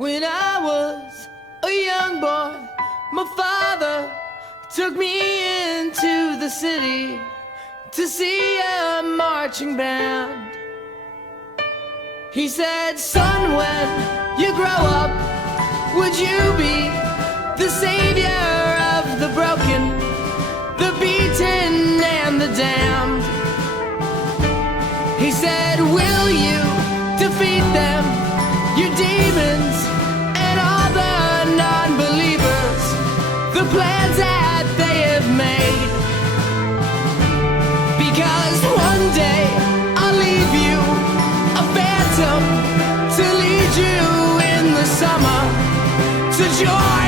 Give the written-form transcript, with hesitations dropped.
When I was a young boy, my father took me into the city to see a marching band. He said, son, when you grow up, would you be the savior of the broken, the beaten, and the damned? He said, will you defeat them, your demons, and all the non-believers, the plans that they have made? Because one day I'll leave you a phantom to lead you in the summer to joy